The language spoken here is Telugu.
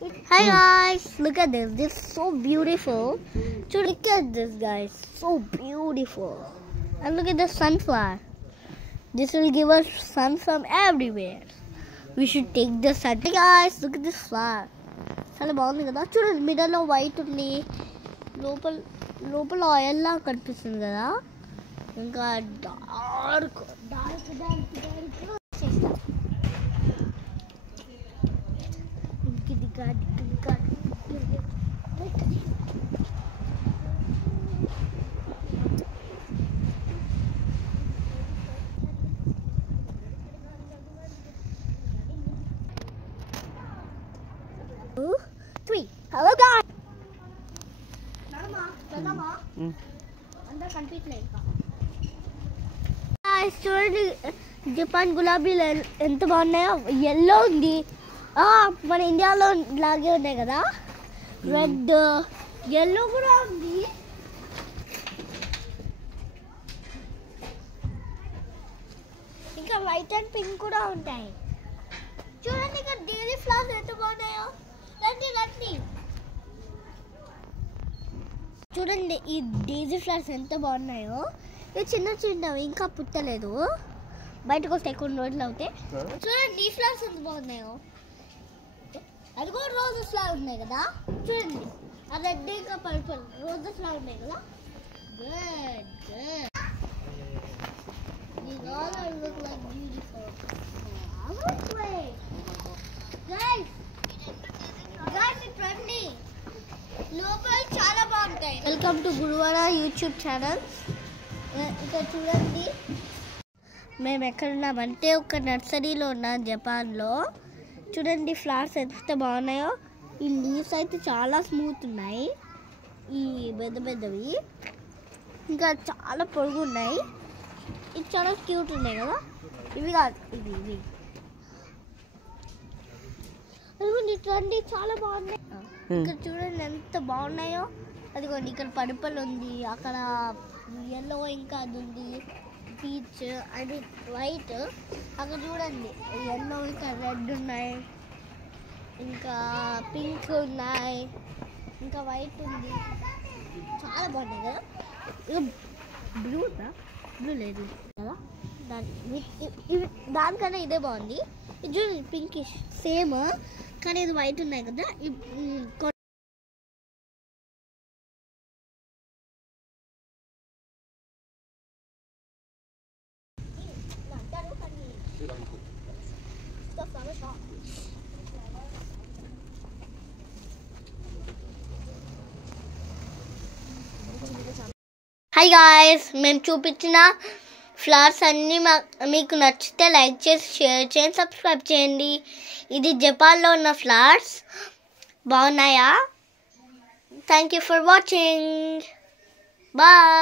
Hi guys, look at this. This is so beautiful. Look at this, guys. So beautiful. And look at the sunflower. This will give us sun from everywhere. We should take the sun. Hey guys, look at this flower. చాలా బాగుంది కదా చూడండి మిడిల్ లో వైట్ ఉంది లోపల ఆయిల్ లా కనిపిస్తుంది కదా ఇంకా dark Three. Hello guys. Guys, చూడండి జపాన్ గులాబీలు ఎంత బాగున్నాయో ఎల్లో ఉంది మన ఇండియాలో లాగే ఉన్నాయి కదా రెడ్ ఎల్లో కూడా ఉంది ఇంకా వైట్ అండ్ పింక్ కూడా ఉంటాయి చూడండి ఇక్కడ డైలీ ఫ్లవర్స్ ఎంత బాగున్నాయో రండి చూడండి ఈ డైజీ ఫ్లవర్స్ ఎంత బాగున్నాయో ఇవి చిన్నవి ఇంకా పుట్టలేదు బయటకు వస్తే కొన్ని రోజులు అవుతాయి చూడండి ఈ ఫ్లవర్స్ ఎంత బాగున్నాయో అది కూడా రోజెస్ ఫ్లవర్ ఉన్నాయి కదా చూడండి అది రెడ్ ఇంకా పర్పుల్ రోజెస్ ఫ్లవర్ ఉన్నాయి కదా good These all are look like beautiful. I want to play. Guys, it's trendy. లోపల చాలా బాగుంటాయి వెల్కమ్ టు గురువార యూట్యూబ్ ఛానల్ ఇక్కడ చూడండి మేము ఎక్కడున్నామంటే ఒక నర్సరీలో ఉన్నాం జపాన్లో చూడండి ఫ్లవర్స్ ఎంత బాగున్నాయో ఈ లీవ్స్ అయితే చాలా స్మూత్ ఉన్నాయి ఈ పెద్దవి ఇంకా చాలా పొడుగు ఉన్నాయి ఇది చాలా క్యూట్ ఉన్నాయి కదా ఇవి కాదు ఇవి అదిగోండి ఇట్లాంటి చాలా బాగున్నాయి ఇక్కడ చూడండి ఎంత బాగున్నాయో అదిగోండి ఇక్కడ పర్పుల్ ఉంది అక్కడ ఎల్లో ఇంకా అది ఉంది పీచ్ అది వైట్ అక్కడ చూడండి ఎల్లో ఇంకా రెడ్ ఉన్నాయి ఇంకా పింక్ ఉన్నాయి ఇంకా వైట్ ఉంది చాలా బాగున్నాయి కదా ఇక బ్లూ లేదు కదా దానికన్నా ఇదే బాగుంది ఇది చూడండి పింకిష్ సేమ్ కానీ ఇది వైట్ ఉన్నాయి కదా హాయ్ గాయ్స్ మేము చూపించిన ఫ్లవర్స్ అన్నీ మీకు నచ్చితే లైక్ చేసి షేర్ చేయండి సబ్స్క్రైబ్ చేయండి ఇది జపాన్లో ఉన్న ఫ్లవర్స్ బాగున్నాయా thank you for watching bye